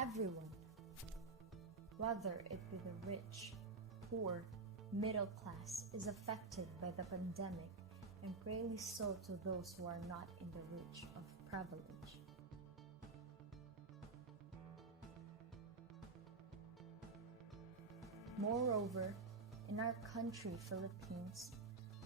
Everyone, whether it be the rich, poor, middle class, is affected by the pandemic, and greatly so to those who are not in the reach of privilege. Moreover, in our country, Philippines,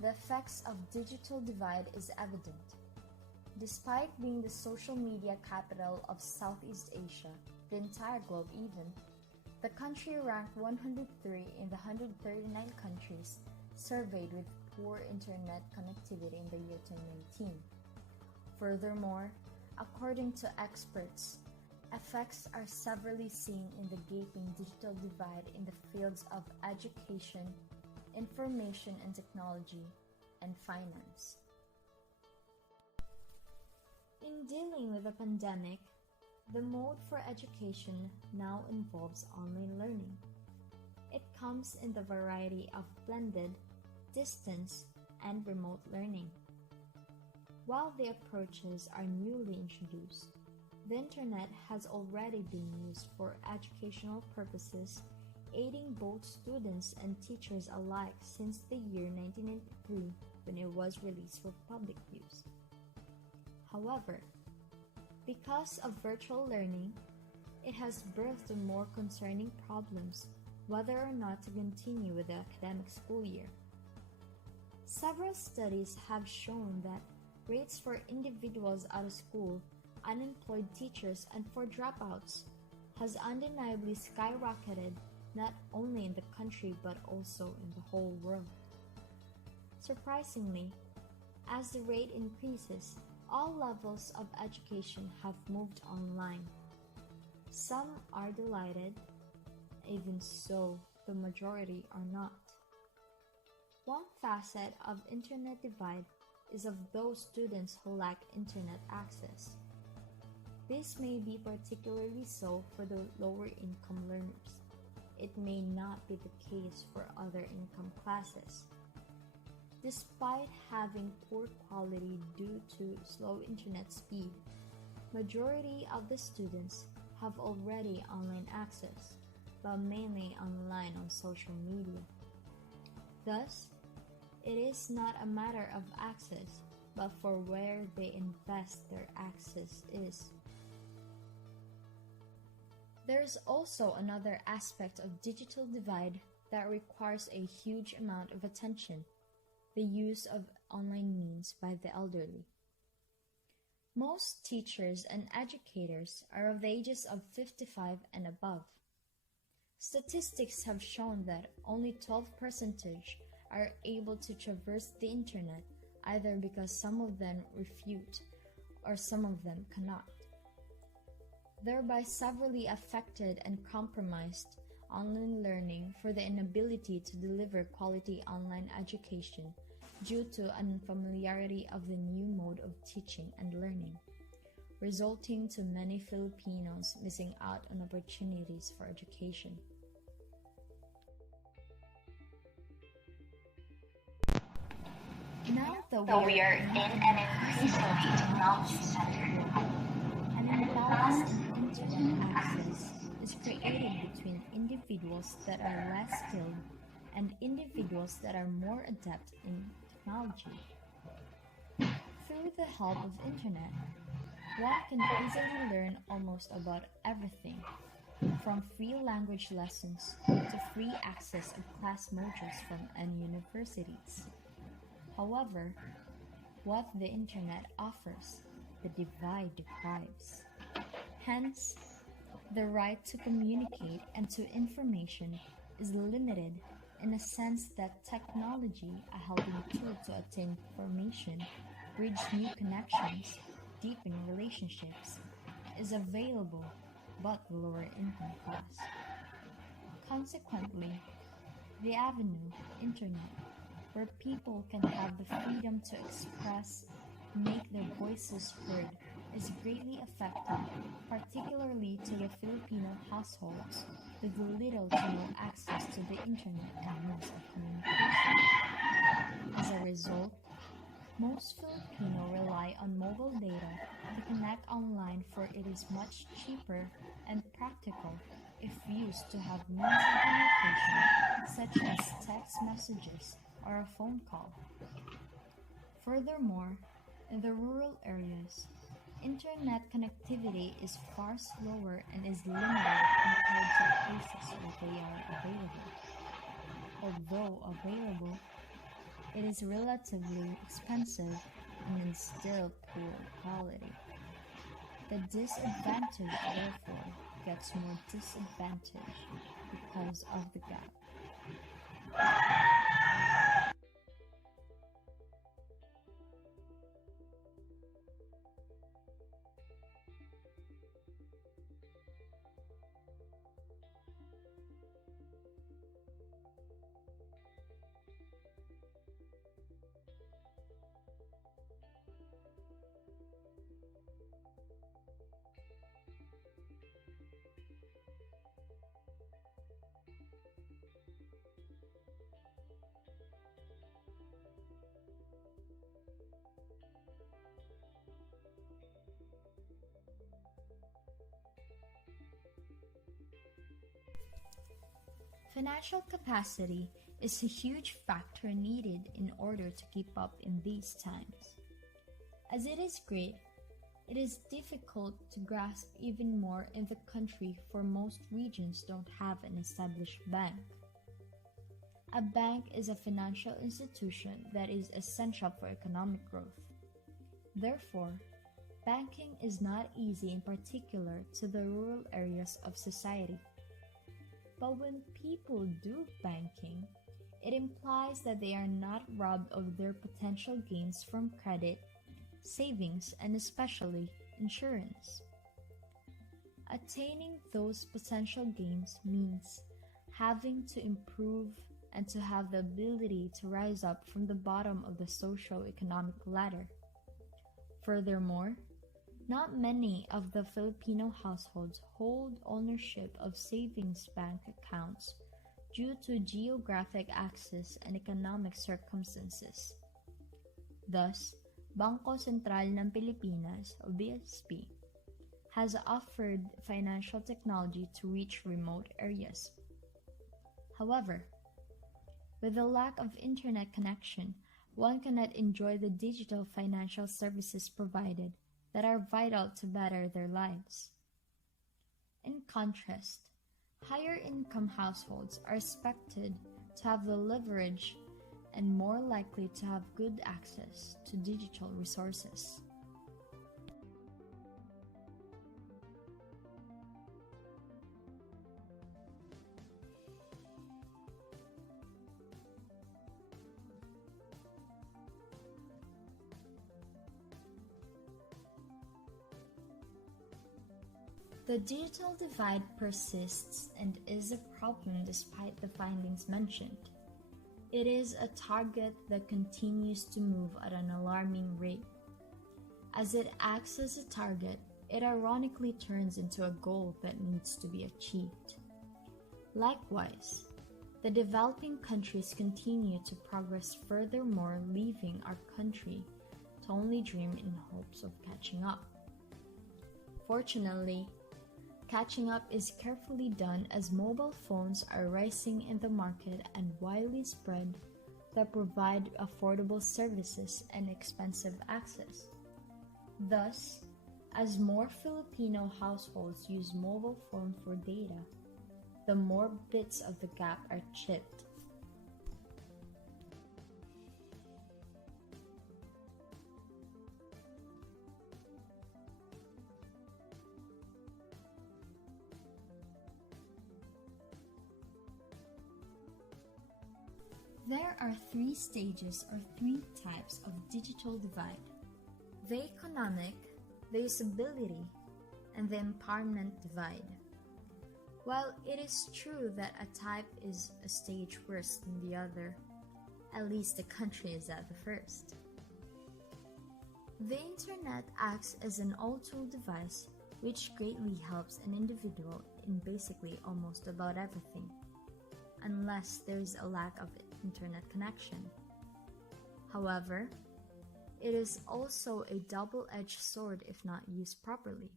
the effects of digital divide is evident. Despite being the social media capital of Southeast Asia, the entire globe even, the country ranked 103 in the 139 countries surveyed with poor internet connectivity in the year 2019. Furthermore, according to experts, effects are severely seen in the gaping digital divide in the fields of education, information and technology, and finance. In dealing with the pandemic, the mode for education now involves online learning. It comes in the variety of blended, distance, and remote learning. While the approaches are newly introduced, the internet has already been used for educational purposes, aiding both students and teachers alike since the year 1993 when it was released for public use. However, because of virtual learning, it has birthed more concerning problems whether or not to continue with the academic school year. Several studies have shown that rates for individuals out of school, unemployed teachers, and for dropouts has undeniably skyrocketed not only in the country but also in the whole world. Surprisingly, as the rate increases, all levels of education have moved online. Some are delighted, even so, the majority are not. One facet of internet divide is of those students who lack internet access. This may be particularly so for the lower income learners. It may not be the case for other income classes. Despite having poor quality due to slow internet speed, majority of the students have already online access, but mainly online on social media. Thus, it is not a matter of access, but for where they invest their access is. There is also another aspect of digital divide that requires a huge amount of attention: the use of online means by the elderly. Most teachers and educators are of the ages of 55 and above. Statistics have shown that only 12% are able to traverse the internet, either because some of them refute or some of them cannot, thereby severely affected and compromised online learning for the inability to deliver quality online education due to unfamiliarity of the new mode of teaching and learning, resulting to many Filipinos missing out on opportunities for education. Now that we are in an increasingly technology-centered world, an imbalance in internet access is created between individuals that are less skilled and individuals that are more adept in technology. Through the help of internet, one can easily learn almost about everything, from free language lessons to free access of class modules from any universities. However, what the internet offers, the divide deprives. Hence, the right to communicate and to information is limited in a sense that technology, a helping tool to attain information, bridge new connections, deepen relationships, is available but the lower income class. Consequently, the avenue, internet, where people can have the freedom to express, make their voices heard, is greatly affected, particularly to the Filipino households with little to no access to the internet and means of communication. As a result, Most Filipino rely on mobile data to connect online, for it is much cheaper and practical if used to have means of communication such as text messages or a phone call. Furthermore, in the rural areas, internet connectivity is far slower and is limited compared to places where they are available. Although available, it is relatively expensive and is still poor quality. The disadvantage, therefore, gets more disadvantage because of the gap. Financial capacity is a huge factor needed in order to keep up in these times. As it is great, it is difficult to grasp even more in the country, for most regions don't have an established bank. A bank is a financial institution that is essential for economic growth. Therefore, banking is not easy, in particular to the rural areas of society. But when people do banking, it implies that they are not robbed of their potential gains from credit, savings, and especially insurance. Attaining those potential gains means having to improve and to have the ability to rise up from the bottom of the socio-economic ladder. Furthermore, not many of the Filipino households hold ownership of savings bank accounts due to geographic access and economic circumstances. Thus, Bangko Sentral ng Pilipinas, o BSP, has offered financial technology to reach remote areas. However, with the lack of internet connection, one cannot enjoy the digital financial services provided that are vital to better their lives. In contrast, higher income households are expected to have the leverage and more likely to have good access to digital resources. The digital divide persists and is a problem despite the findings mentioned. It is a target that continues to move at an alarming rate. As it acts as a target, it ironically turns into a goal that needs to be achieved. Likewise, the developing countries continue to progress, furthermore leaving our country to only dream in hopes of catching up. Fortunately, catching up is carefully done, as mobile phones are rising in the market and widely spread that provide affordable services and expensive access. Thus, as more Filipino households use mobile phone for data, the more bits of the gap are chipped. There are three stages or three types of digital divide: the economic, the usability, and the empowerment divide. While it is true that a type is a stage worse than the other, at least the country is at the first. The internet acts as an all-tool device which greatly helps an individual in basically almost about everything, unless there is a lack of internet connection. However, it is also a double-edged sword if not used properly.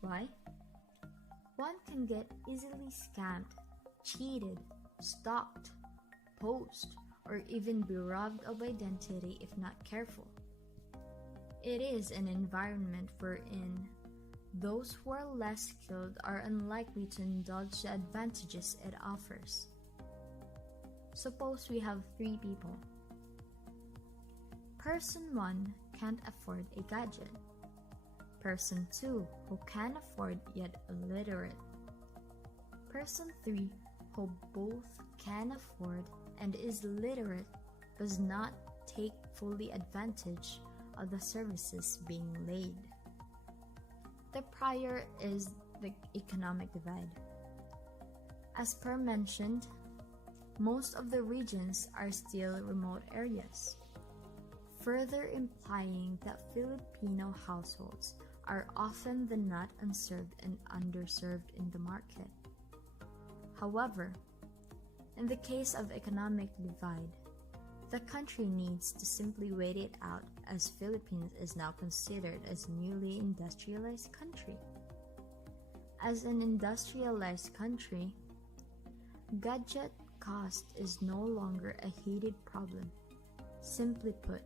Why? One can get easily scammed, cheated, stalked, posed, or even be robbed of identity if not careful. It is an environment wherein those who are less skilled are unlikely to indulge the advantages it offers. Suppose we have 3 people. Person 1 can't afford a gadget. Person 2 who can afford yet illiterate. Person 3 who both can afford and is literate does not take fully advantage of the services being laid. The prior is the economic divide. As per mentioned, most of the regions are still remote areas, further implying that Filipino households are often the not unserved and underserved in the market. However, in the case of economic divide, the country needs to simply wait it out as Philippines is now considered as a newly industrialized country. As an industrialized country, gadget cost is no longer a hated problem. Simply put,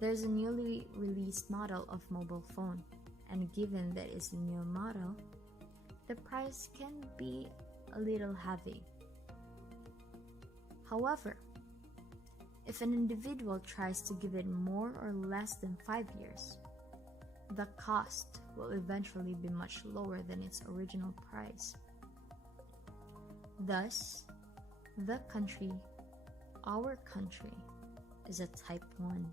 there's a newly released model of mobile phone, and given that it's a new model, the price can be a little heavy. However, if an individual tries to give it more or less than 5 years, the cost will eventually be much lower than its original price. Thus, our country, is a type 1.